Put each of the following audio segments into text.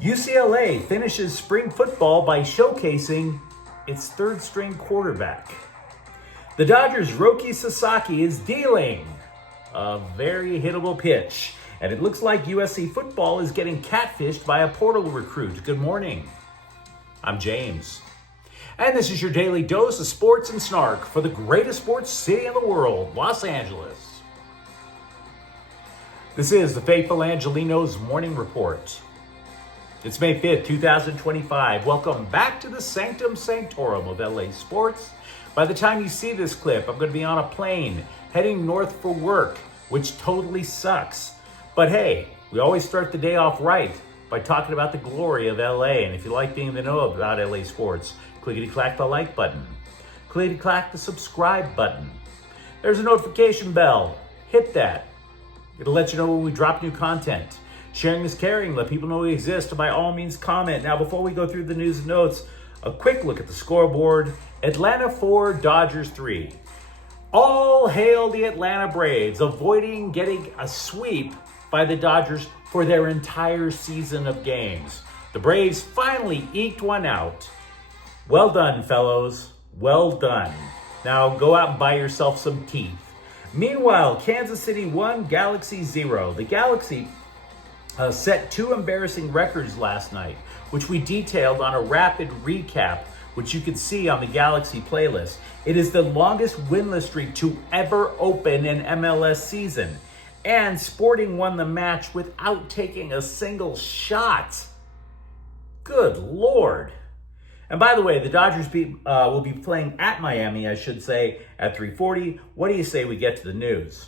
UCLA finishes spring football by showcasing its third-string quarterback. The Dodgers' Roki Sasaki is dealing a very hittable pitch, and it looks like USC football is getting catfished by a portal recruit. Good morning. I'm James. And this is your daily dose of sports and snark for the greatest sports city in the world, Los Angeles. This is the faithful Angelenos Morning Report. It's May 5th, 2025. Welcome back to the Sanctum Sanctorum of LA sports. By the time you see this clip, I'm going to be on a plane heading north for work, which totally sucks. But hey, we always start the day off right by talking about the glory of LA. And if you like being in the know about LA sports, clickety-clack the like button. Clickety-clack the subscribe button. There's a notification bell. Hit that. It'll let you know when we drop new content. Sharing is caring. Let people know we exist. By all means, comment. Now, before we go through the news and notes, a quick look at the scoreboard. Atlanta 4, Dodgers 3. All hail the Atlanta Braves, avoiding getting a sweep by the Dodgers for their entire season of games. The Braves finally eked one out. Well done, fellows. Well done. Now go out and buy yourself some teeth. Meanwhile, Kansas City 1, Galaxy 0. The Galaxy set two embarrassing records last night, which we detailed on a rapid recap, which you can see on the Galaxy playlist. It is the longest winless streak to ever open an MLS season. And Sporting won the match without taking a single shot. Good Lord. And by the way, the Dodgers will be playing at Miami, I should say, at 3:40. What do you say we get to the news?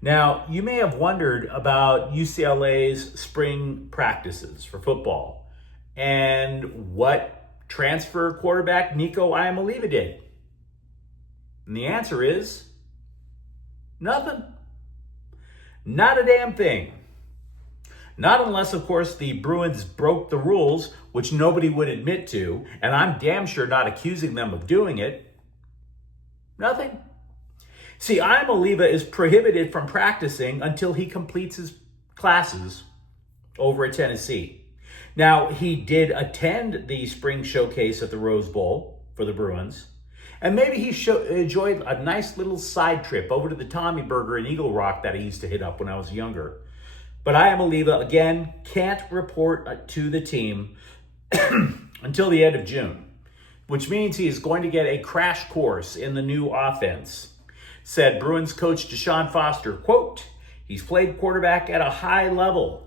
Now, you may have wondered about UCLA's spring practices for football and what transfer quarterback Nico Iamaleava did. And the answer is nothing. Not a damn thing. Not unless, of course, the Bruins broke the rules, which nobody would admit to, and I'm damn sure not accusing them of doing it. Nothing. See, Iamaleava is prohibited from practicing until he completes his classes over at Tennessee. Now, he did attend the spring showcase at the Rose Bowl for the Bruins, and maybe he enjoyed a nice little side trip over to the Tommy Burger in Eagle Rock that I used to hit up when I was younger. But Iamaleava, again, can't report to the team until the end of June, which means he is going to get a crash course in the new offense. Said Bruins coach Deshaun Foster, quote, "He's played quarterback at a high level.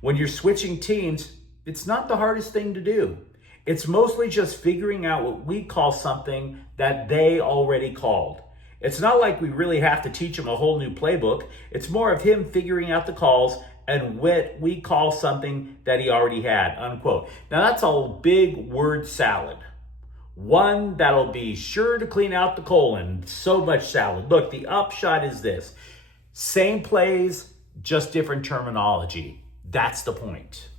When you're switching teams, it's not the hardest thing to do. It's mostly just figuring out what we call something that they already called. It's not like we really have to teach him a whole new playbook. It's more of him figuring out the calls and what we call something that he already had," unquote. Now that's a big word salad. One that'll be sure to clean out the colon. So much salad. Look, the upshot is this. Same plays, just different terminology. That's the point.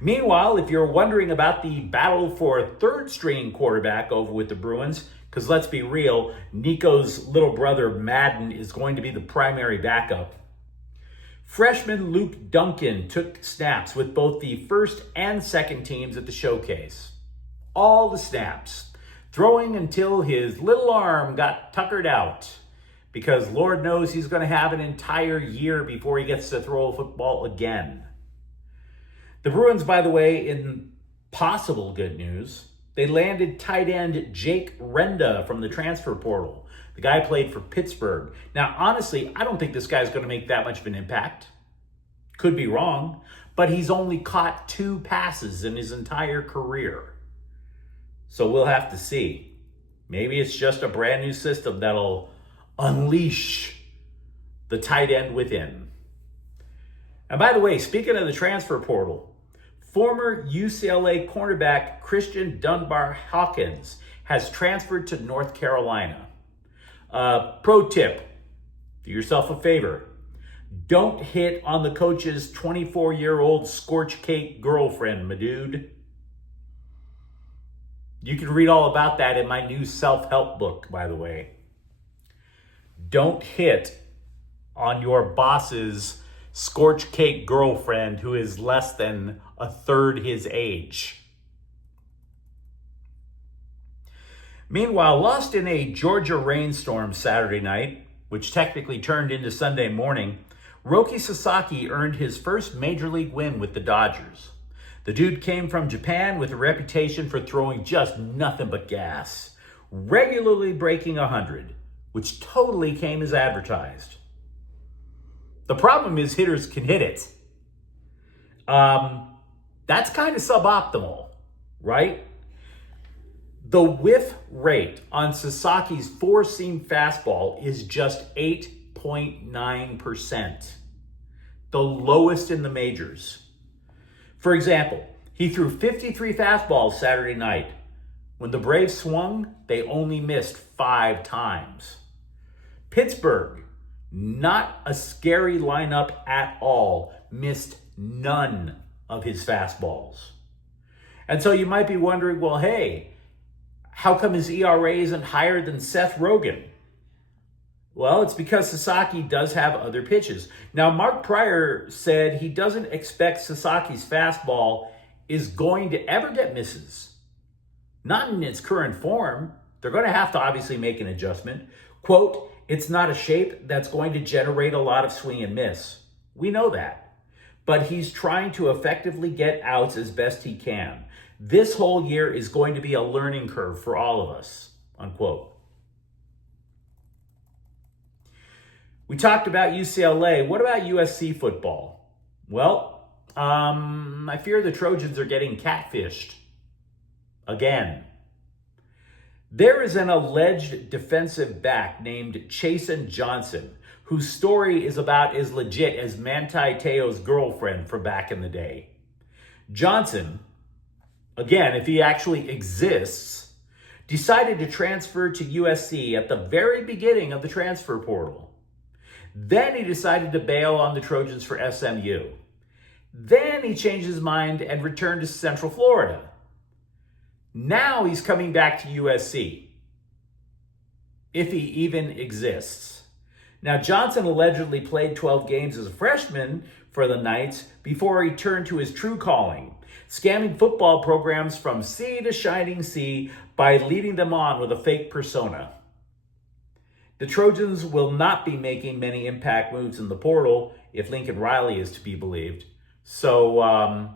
Meanwhile, if you're wondering about the battle for a third-string quarterback over with the Bruins, because let's be real, Nico's little brother Madden is going to be the primary backup. Freshman Luke Duncan took snaps with both the first and second teams at the showcase. All the snaps, throwing until his little arm got tuckered out, because Lord knows he's going to have an entire year before he gets to throw a football again. The Bruins, by the way, in possible good news, they landed tight end Jake Renda from the transfer portal. The guy played for Pittsburgh. Now, honestly, I don't think this guy's going to make that much of an impact. Could be wrong, but he's only caught 2 passes in his entire career. So we'll have to see. Maybe it's just a brand new system that'll unleash the tight end within. And by the way, speaking of the transfer portal, former UCLA cornerback Christian Dunbar Hawkins has transferred to North Carolina. Pro tip, do yourself a favor. Don't hit on the coach's 24-year-old scorch cake girlfriend, my dude. You can read all about that in my new self-help book, by the way. Don't hit on your boss's scorch cake girlfriend who is less than a third his age. Meanwhile, lost in a Georgia rainstorm Saturday night, which technically turned into Sunday morning, Roki Sasaki earned his first major league win with the Dodgers. The dude came from Japan with a reputation for throwing just nothing but gas, regularly breaking 100, which totally came as advertised. The problem is hitters can hit it. That's kind of suboptimal, right? The whiff rate on Sasaki's four-seam fastball is just 8.9%, the lowest in the majors. For example, he threw 53 fastballs Saturday night. When the Braves swung, they only missed 5 times. Pittsburgh, not a scary lineup at all, missed none of his fastballs. And so you might be wondering, well, hey, how come his ERA isn't higher than Seth Rogen? Well, it's because Sasaki does have other pitches. Now, Mark Pryor said he doesn't expect Sasaki's fastball is going to ever get misses. Not in its current form. They're going to have to obviously make an adjustment. Quote, it's not a shape that's going to generate a lot of swing and miss. We know that. But he's trying to effectively get outs as best he can. This whole year is going to be a learning curve for all of us, unquote. We talked about UCLA. What about USC football? Well, I fear the Trojans are getting catfished again. There is an alleged defensive back named Chasen Johnson, whose story is about as legit as Manti Te'o's girlfriend from back in the day. Johnson, again, if he actually exists, decided to transfer to USC at the very beginning of the transfer portal. Then he decided to bail on the Trojans for SMU. Then he changed his mind and returned to Central Florida. Now he's coming back to USC, if he even exists. Now, Johnson allegedly played 12 games as a freshman for the Knights before he turned to his true calling, scamming football programs from sea to shining sea by leading them on with a fake persona. The Trojans will not be making many impact moves in the portal if Lincoln Riley is to be believed. So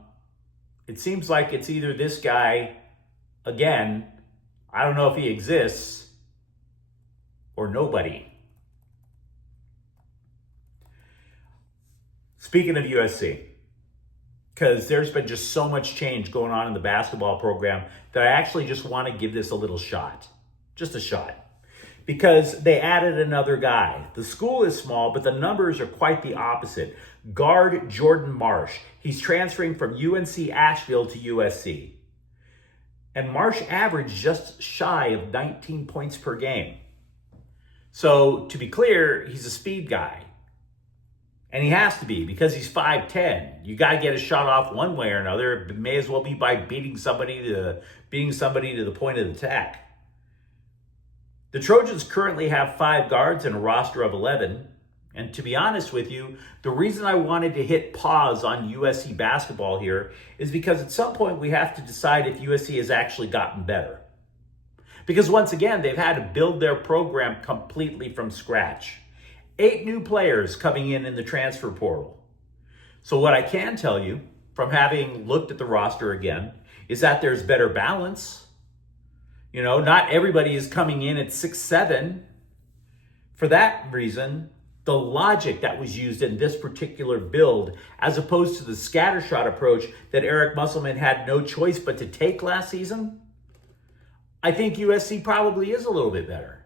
it seems like it's either this guy, again, I don't know if he exists, or nobody. Speaking of USC, because there's been just so much change going on in the basketball program that I actually just want to give this a little shot. Just a shot. Because they added another guy. The school is small, but the numbers are quite the opposite. Guard Jordan Marsh. He's transferring from UNC Asheville to USC. And Marsh averaged just shy of 19 points per game. So, to be clear, he's a speed guy. And he has to be, because he's 5'10". You got to get a shot off one way or another. It may as well be by beating somebody to the point of attack. The Trojans currently have 5 guards and a roster of 11. And to be honest with you, the reason I wanted to hit pause on USC basketball here is because at some point we have to decide if USC has actually gotten better. Because once again, they've had to build their program completely from scratch. 8 new players coming in the transfer portal. So what I can tell you, from having looked at the roster again, is that there's better balance. You know, not everybody is coming in at 6'7". For that reason, the logic that was used in this particular build, as opposed to the scattershot approach that Eric Musselman had no choice but to take last season, I think USC probably is a little bit better.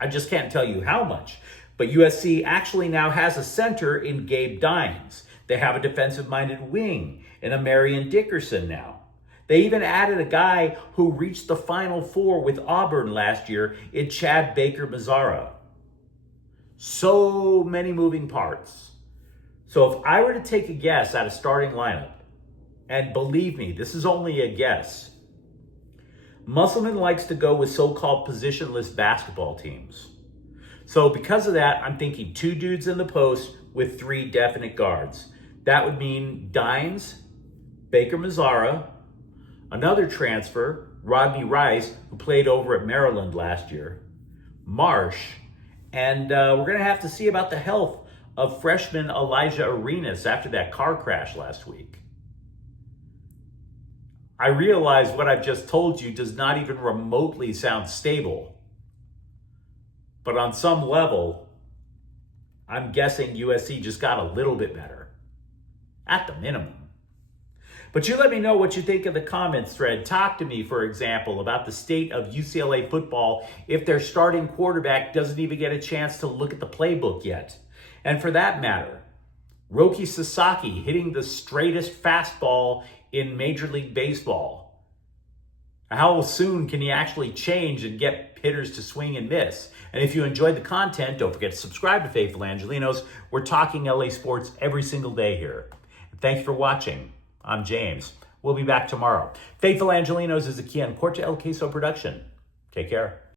I just can't tell you how much. But USC actually now has a center in Gabe Dines. They have a defensive-minded wing in a Marion Dickerson now. They even added a guy who reached the Final Four with Auburn last year in Chad Baker-Mazara. So many moving parts. So if I were to take a guess at a starting lineup, and believe me, this is only a guess, Musselman likes to go with so-called positionless basketball teams. So because of that, I'm thinking 2 dudes in the post, with 3 definite guards. That would mean Dines, Baker Mazzara, another transfer, Rodney Rice, who played over at Maryland last year, Marsh, and we're going to have to see about the health of freshman Elijah Arenas after that car crash last week. I realize what I've just told you does not even remotely sound stable, but on some level, I'm guessing USC just got a little bit better, at the minimum. But you let me know what you think in the comments thread. Talk to me, for example, about the state of UCLA football if their starting quarterback doesn't even get a chance to look at the playbook yet. And for that matter, Roki Sasaki hitting the straightest fastball in Major League Baseball. How soon can he actually change and get hitters to swing and miss? And if you enjoyed the content, don't forget to subscribe to Faithful Angelenos. We're talking LA sports every single day here. Thank you for watching. I'm James. We'll be back tomorrow. Faithful Angelenos is a Kian Corte El Queso production. Take care.